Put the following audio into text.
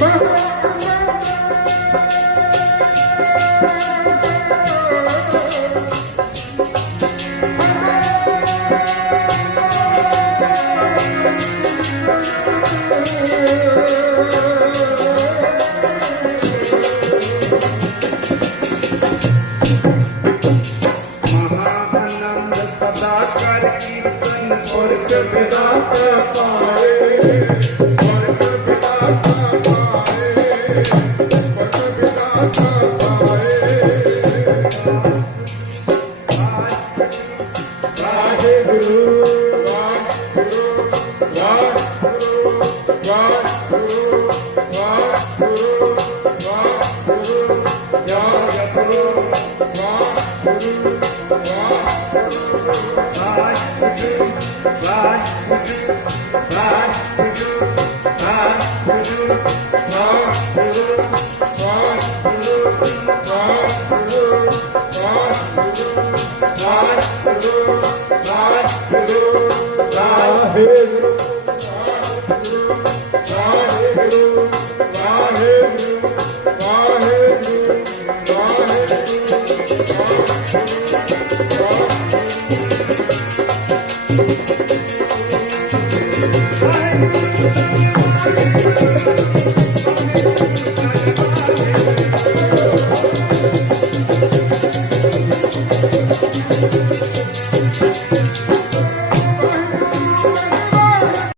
Maha Thank you.